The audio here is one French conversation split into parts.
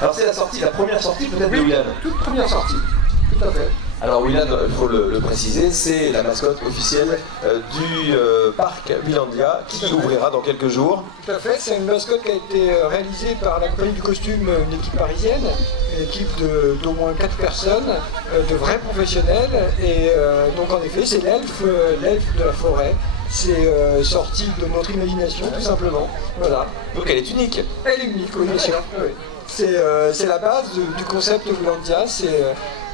Alors c'est la première sortie peut-être de Willan. Toute première sortie, tout à fait. Alors Willan, il faut le préciser, c'est la mascotte officielle du parc Willandia qui ouvrira dans quelques jours. Tout à fait, c'est une mascotte qui a été réalisée par la compagnie du costume, une équipe parisienne, une équipe d'au moins 4 personnes, de vrais professionnels. Et donc en effet, c'est l'elfe de la forêt. C'est sorti de notre imagination, tout simplement. Voilà. Donc elle est unique. Elle est unique, oui, bien sûr. Oui. C'est la base du concept Willandia.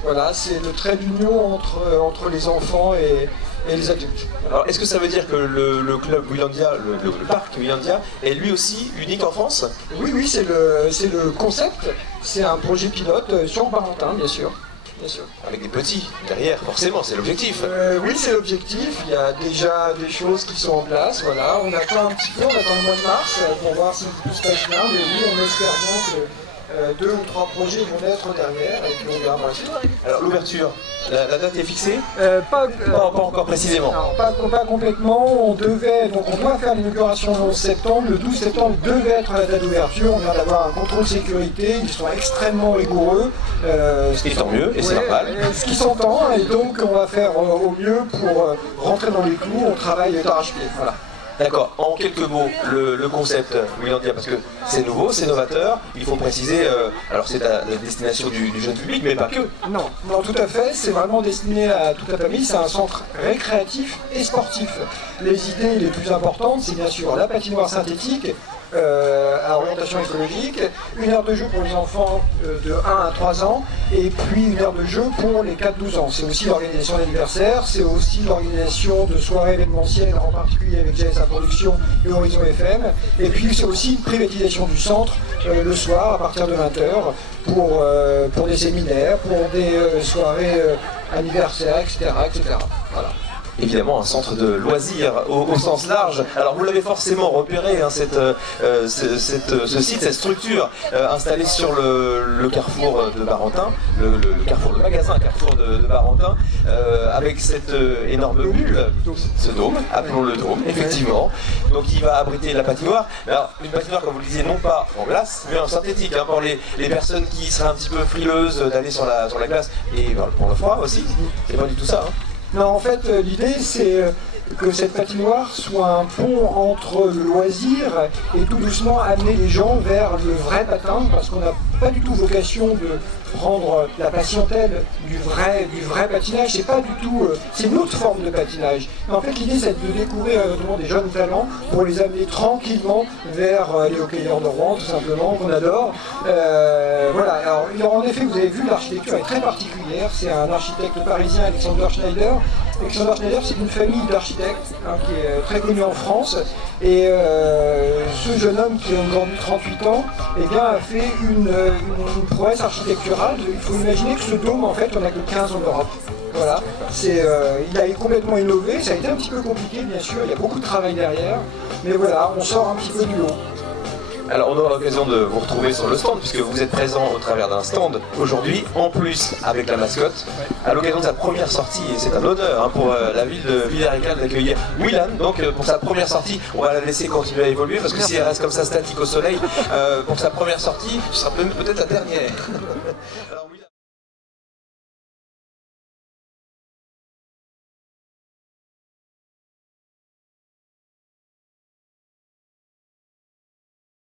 Voilà, c'est le trait d'union entre les enfants et les adultes. Alors est-ce que ça veut dire que le club Willandia, le parc Willandia, est lui aussi unique en France? Oui, c'est le concept. C'est un projet pilote sur Barentin, bien sûr. Bien sûr. Avec des petits derrière, forcément, c'est l'objectif. Oui, c'est l'objectif. Il y a déjà des choses qui sont en place. Voilà, on attend un petit peu, on attend le mois de mars pour voir si tout se passe bien. Mais oui, on espère bien que 2 ou 3 projets vont naître derrière et puis on verra par la suite. Alors l'ouverture, la date est fixée? Pas encore précisément. Non, pas complètement. On doit faire l'inauguration le 11 septembre. Le 12 septembre devait être la date d'ouverture. On vient d'avoir un contrôle sécurité. Ils sont extrêmement rigoureux. Et tant mieux, et c'est normal. Ce qui s'entend. Et donc on va faire au mieux pour rentrer dans les clous. On travaille d'arrache-pied. Voilà. D'accord, en quelques mots, le concept Willandia, parce que c'est nouveau, c'est novateur, il faut préciser, alors c'est à la destination du jeune public, mais pas que. Non, tout à fait, c'est vraiment destiné à toute la famille, c'est un centre récréatif et sportif. Les idées les plus importantes, c'est bien sûr la patinoire synthétique, à orientation écologique, 1 heure de jeu pour les enfants de 1 à 3 ans, et puis 1 heure de jeu pour les 4-12 ans. C'est aussi l'organisation d'anniversaire, c'est aussi l'organisation de soirées événementielles, en particulier avec GSA Production et Horizon FM, et puis c'est aussi une privatisation du centre le soir à partir de 20 h pour des séminaires, pour des soirées anniversaires, etc. Voilà. Évidemment, un centre de loisirs au sens large. Alors vous l'avez forcément repéré, hein, ce site, cette structure installée sur le carrefour de Barentin, le magasin Carrefour de Barentin, avec cette énorme bulle, ce dôme, appelons-le dôme, effectivement. Donc il va abriter la patinoire. Alors une patinoire, comme vous le disiez, non pas en glace, mais en synthétique, hein, pour les personnes qui seraient un petit peu frileuses d'aller sur la glace, et pour le froid aussi, c'est pas du tout ça. Hein. Non, en fait, l'idée, c'est que cette patinoire soit un pont entre le loisir et tout doucement amener les gens vers le vrai patin, parce qu'on n'a pas du tout vocation de prendre la patientèle du vrai patinage. C'est pas du tout, c'est une autre forme de patinage. Mais en fait, l'idée, c'est de découvrir notamment des jeunes talents pour les amener tranquillement vers les hockeyeurs de Rouen, tout simplement, qu'on adore. Voilà. Alors, en effet, vous avez vu, l'architecture est très particulière. C'est un architecte parisien, Alexander Schneider. Alexander Schneider, c'est une famille d'architectes qui est très connue en France. Et ce jeune homme qui a encore 38 ans, eh bien, a fait une prouesse architecturale. Il faut imaginer que ce dôme, en fait, on n'a que 15 en Europe. Voilà. Il a complètement innové. Ça a été un petit peu compliqué, bien sûr. Il y a beaucoup de travail derrière. Mais voilà, on sort un petit peu du lot. Alors on aura l'occasion de vous retrouver sur le stand puisque vous êtes présent au travers d'un stand aujourd'hui, en plus avec la mascotte, à l'occasion de sa première sortie, et c'est un honneur pour la ville de Villers-Récal d'accueillir Willan. Donc pour sa première sortie, on va la laisser continuer à évoluer parce que si elle reste comme ça statique au soleil, pour sa première sortie, ce sera peut-être la dernière. Alors,